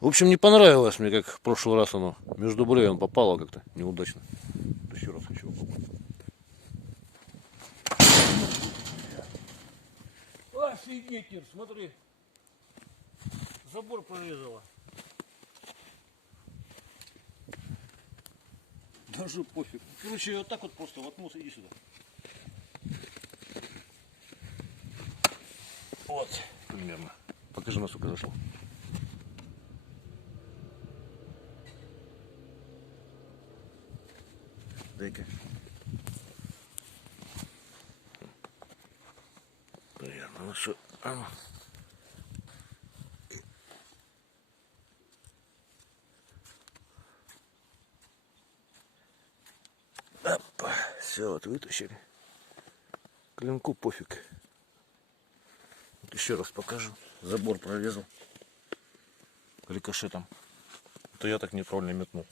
В общем, не понравилось мне, как в прошлый раз оно между бревен попало как-то неудачно. Еще раз хочу попробовать. Офигеть, Ир, смотри. Забор прорезала. Даже пофиг. Короче, вот так вот просто воткнулся, иди сюда. Вот, примерно. Покажи, насколько зашло. Дай-ка. Примерно, ну что. Опа, все, вот вытащили. Клинку пофиг. Вот еще раз покажу. Забор прорезал рикошетом. Это я так неправильно метнул.